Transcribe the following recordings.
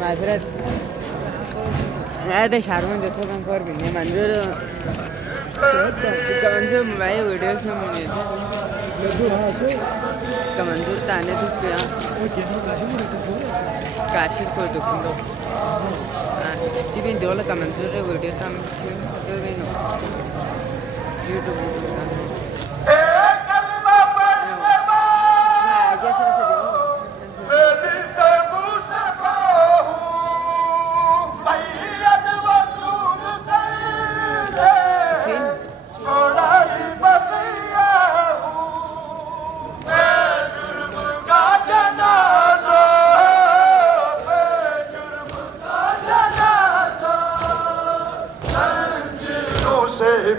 معذرت هذا شعرون جو تو کار بینه منظور का मंजूर भाई वीडियो में मुझे का मंजूर ताने तो क्या काशिफ को दुखूंगा इवन डॉलर का मंजूर है वीडियो का जो भी नो यूट्यूब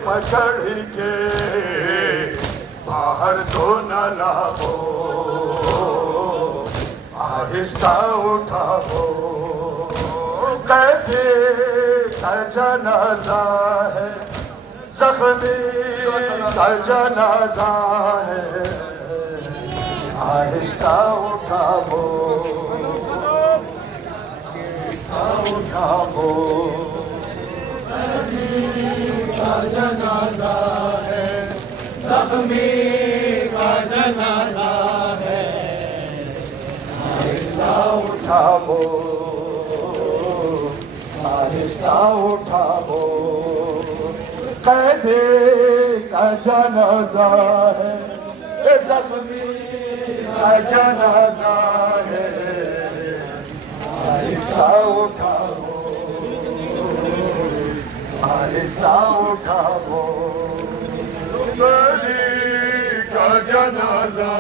पकड़ के बाहर तो न लाओ, आहिस्ता उठाओ, कैदे का जनाजा है, जख्मी का जनाजा है, आहिस्ता उठाओ, आहिस्ता उठाओ, का जनाजा है, जख्मी का जनाजा है, आहिस्ता उठाओ, आहिस्ता उठाओ, कैदे का जनाजा है, जख्मी का जनाजा है, आहिस्ता उठाओ, आहिस्ता उठाओ, बड़ी का जनाजा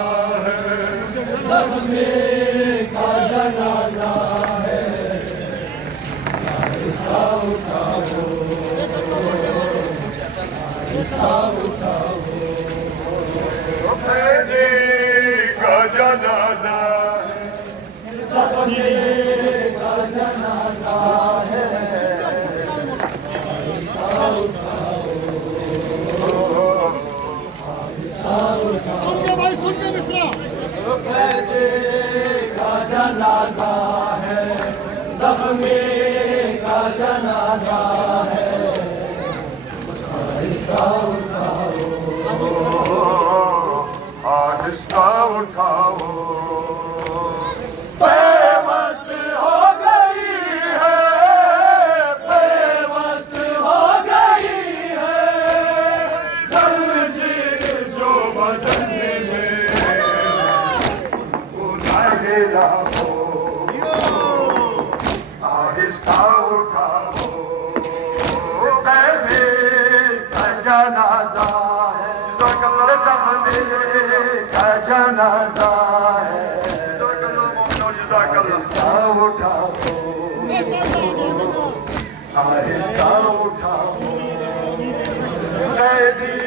है, जख्मी का जनाजा है, आहिस्ता उठाओ, आहिस्ता उठाओ। जनाजा है, ज़ख्मी का जनाजा है। कैदी का जनाजा है, ज़ख्मी का जनाजा है, आहिस्ता उठाओ, आहिस्ता उठाओ। बेवस्त हो गई है, बेवस्त हो गई है, ज़ंजीर जो बदन में उठाएगा हो, आहिस्ता उठाओ। कैदी का जनाजा है, ज़ख्मी का जनाजा है, आहिस्ता उठाओ, आहिस्ता उठाओ। कैदी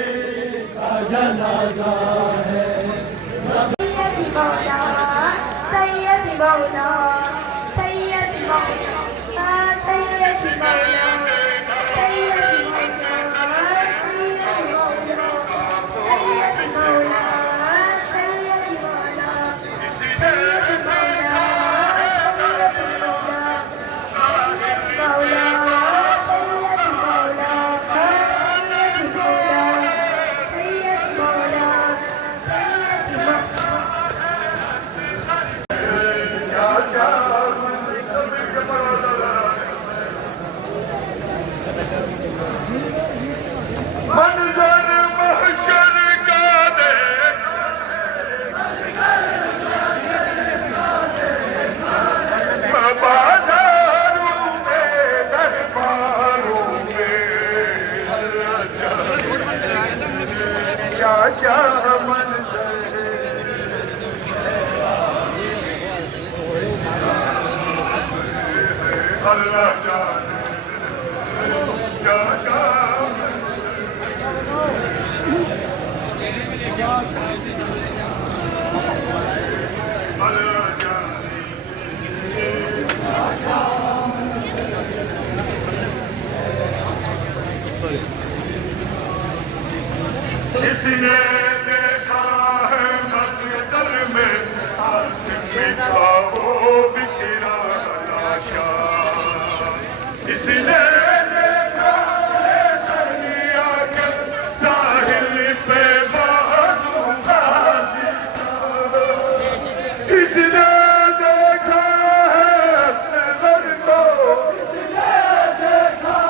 का जनाजा है। सैयदी मौला, सैयदी मौला, सैयदी मौला, सैयदी मौला, सैयदी मौला, सैयदी मौला, सैयदी मौला, सैयदी मौला, सैयदी मौला, सैयदी मौला, सैयदी मौला, सैयदी मौला, सैयदी मौला। मंजर महशर का बाजारों में, दरबारों में, क्या क्या मंजर अल्लाह जाने क्या क्या अल्लाह जाने। इसने देखा है मकदर में आसिम बिछा वो बिखरा लाशा। इसने देखा है दरिया के साहिल पे बाजू गाजी। इसने देखा है असगर को, इसने देखा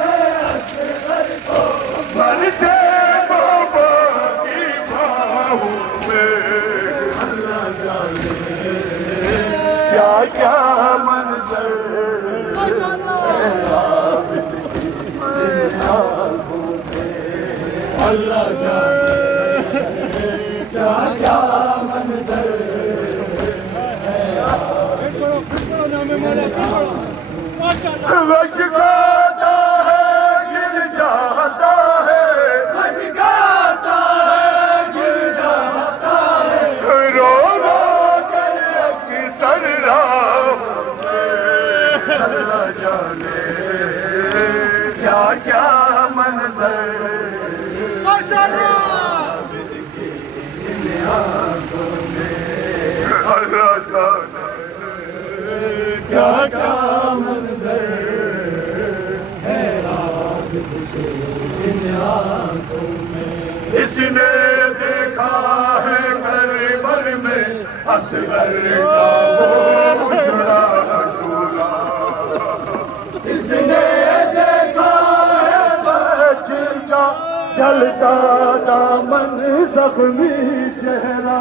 है असगर को मरते बाबा की बाहों में। अल्लाह जाने क्या क्या मंजर अल्लाह जाने क्या क्या मंजर वशगाता है गिर जाता है, वशगाता है गिर जाता है, रो रो कर अक्सर राहों में। अल्लाह जाने क्या क्या मंजर अल्लाह जाने क्या क्या मंजर है रात इन आंखों में। इसने देखा है करबल में असगर का वो उजड़ा झूला। इसने देखा है बच्चा जलता दामन जख्मी चेहरा।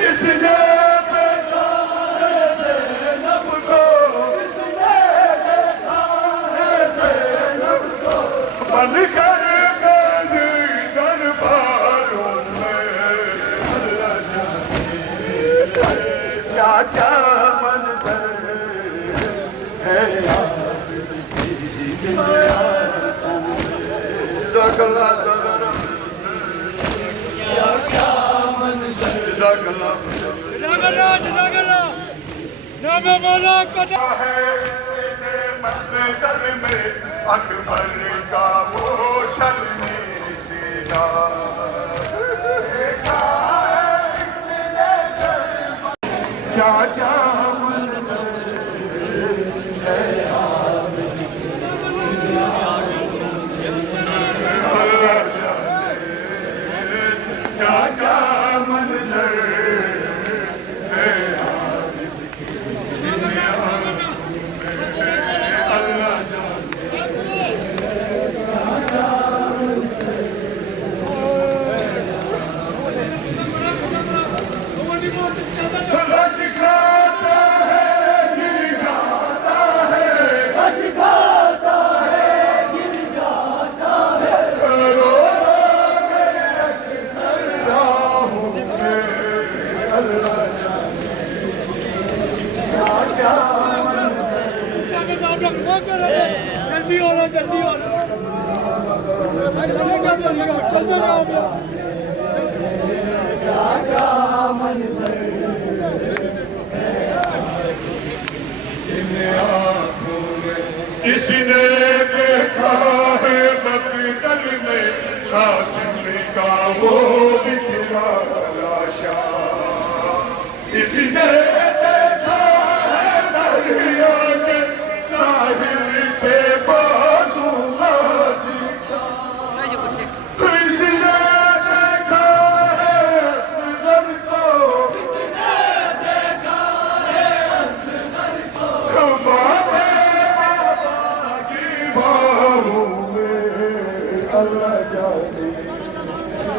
इसने देखा है ज़ैनब को, इसने देखा है ज़ैनब को बन कर कैदी दरबारों में। अल्लाह जाने क्या क्या मंजर है क्या क्या मंजर अकबर का वो छलनी सीधा क्या क्या जल्दी होना जल्दी होना किसी ने देखा है मकतल में कासिम का वो बिखरा लाशा किसी ने देखा है दरिया के साहिल पे बाजू गाजी किसी ने देखा है असगर को बाबे बाबा की बाहों में अल्लाह जाने अल्लाह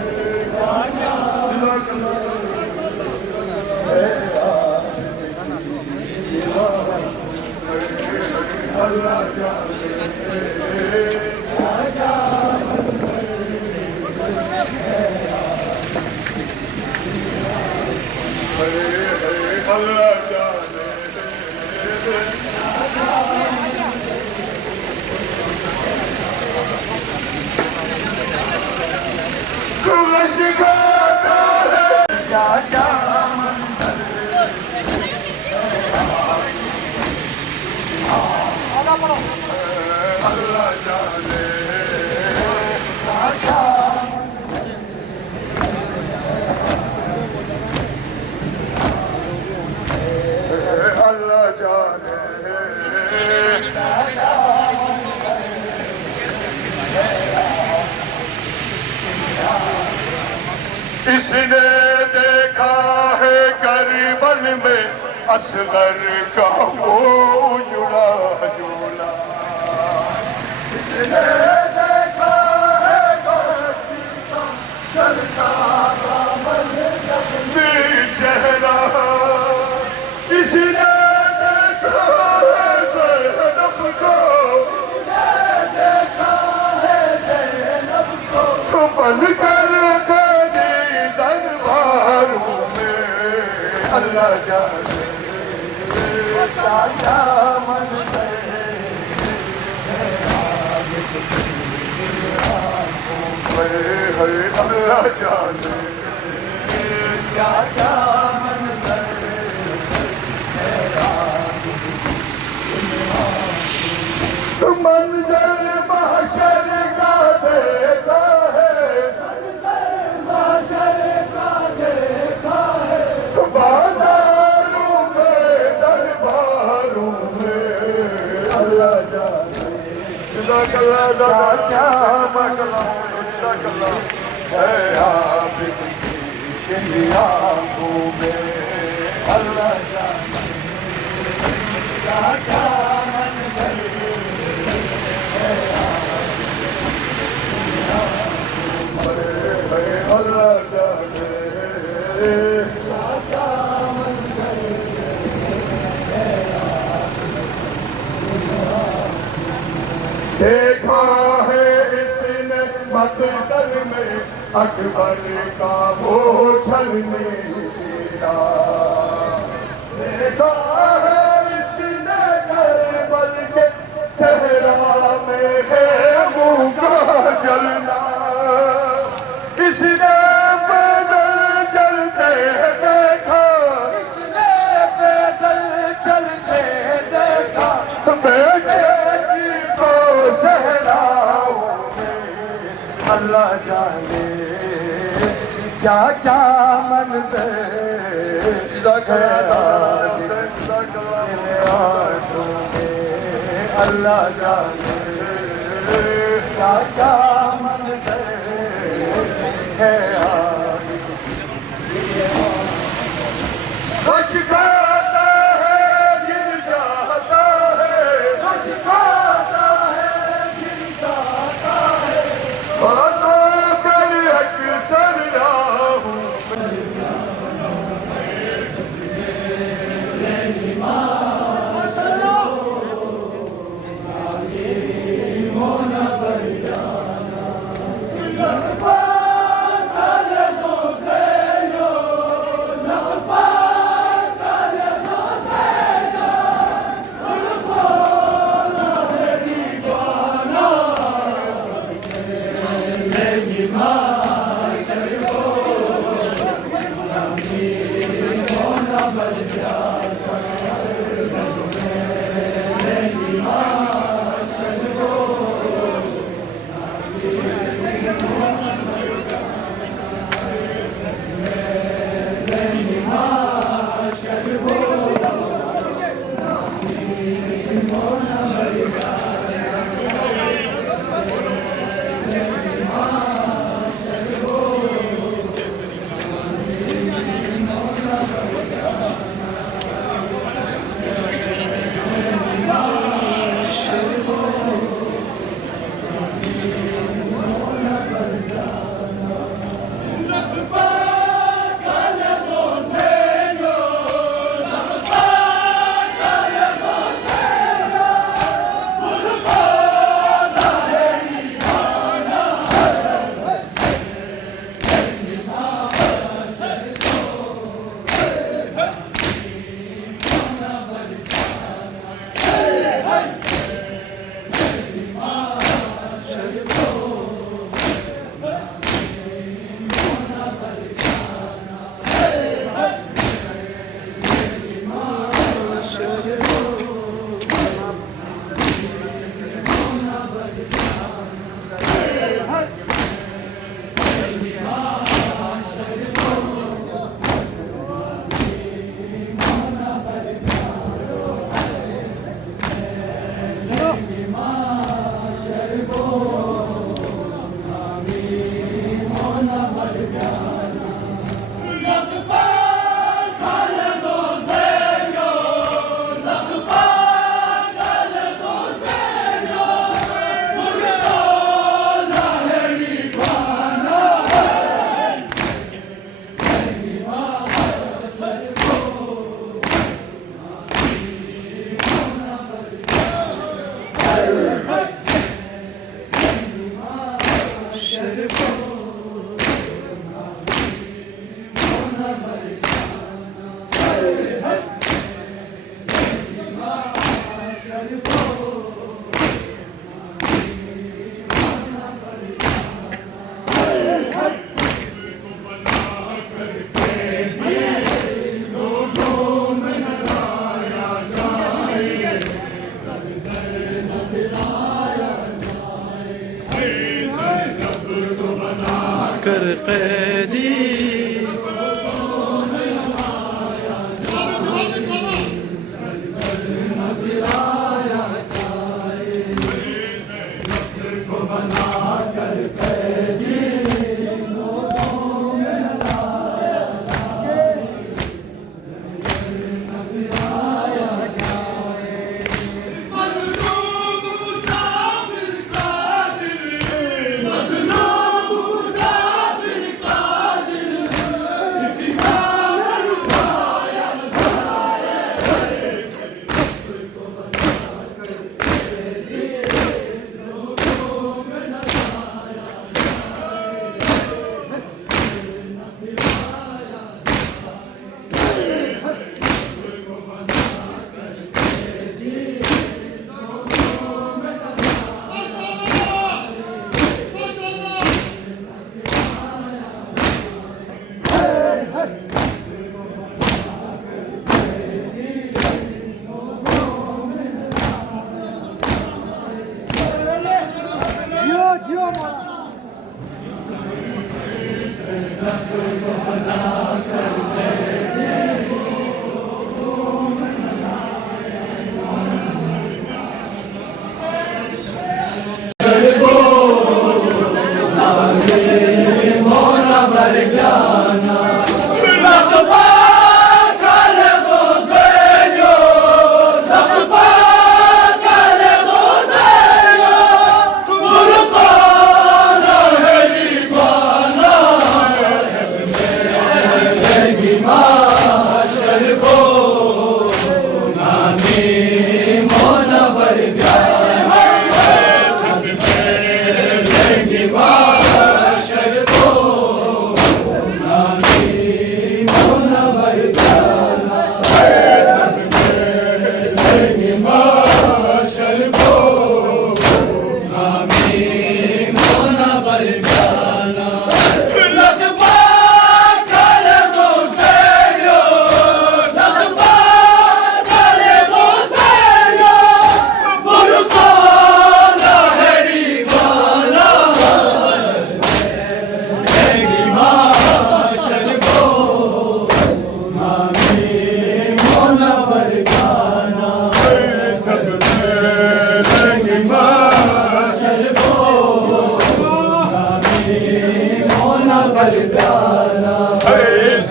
इसने देखा है करबल में असगर का वो जुड़ा झूला इसने देखा है चेहरा इसने देखा है ज़ैनब को बन कर अल्लाह जाने क्या मन है अल्लाह जाने क्या क्या मन मंजर महशर का देखा है महशर का देखा है बाजारों में दरबारों में अल्लाह जाने क्या मगला है आप की आंखों में अल्लाह जाने क्या अल्लाह जाने देखा है इसने मकतल में अकबर का वो छलनी सीधा देखा है इसने करबल के सहरा में है मुँह का जलना इसने पैदल चलते जाने क्या क्या मंज़र अल्लाह जाने क्या क्या मंज़र है खुश खाता है गिर जाता है खुश खाता है गिर जाता है बातों कर अक्सर राहूं कर कैदी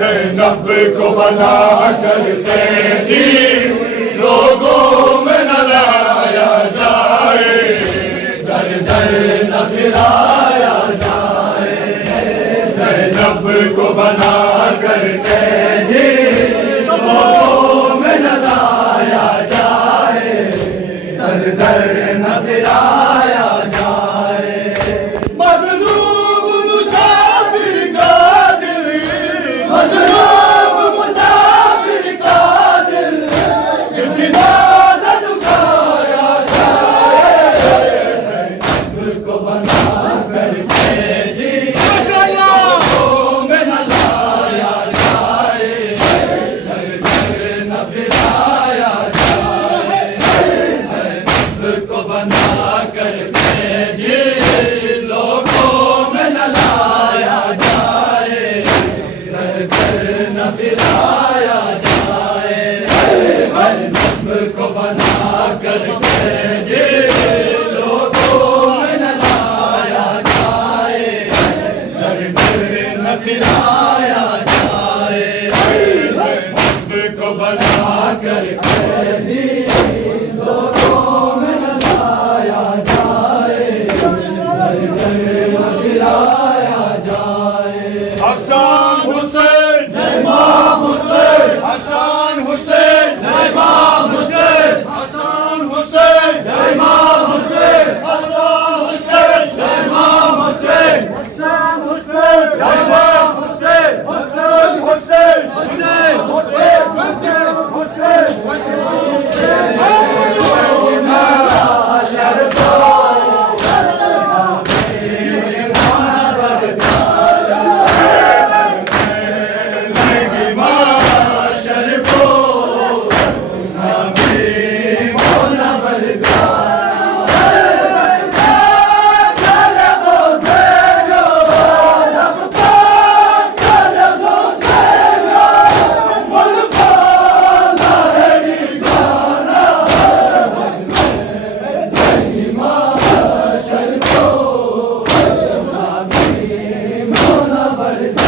ज़ैनब को बना कर कैदी लोगों में न लाया जाए, दर दर न फिराया जाए। ज़ैनब को बना कर कैदी लोगों में न लाया जाए, दर दर न फिराया जाए। मज़लूम मुसाफिर का दिल, मज़लूम मुसाफिर का दिल, इतना न दुखाया जाए। ज़ैनब को बना कर कैदी लोगों में न लाया जाए, दर दर न फिराया जाए। ज़ैनब को बना कर कैदी लोगों में न लाया जाए, दर दर न फिराया जाए। ज़ैनब को बना कर कैदी लोगों में न लाया जाए, दर दर न फिराया जाए। ज़ैनब को बना कर कैदी लोगों में न लाया जाए, दर दर न फिराया जाए। हसन हुसैन इमाम हुसैन, हसन हुसैन इमाम हुसैन, हसन हुसैन इमाम हुसैन, हसन हुसैन इमाम हुसैन, हसन हुसैन इमाम हुसैन, हसन हुसैन हुसैन हुसैन हुसैन हुसैन। But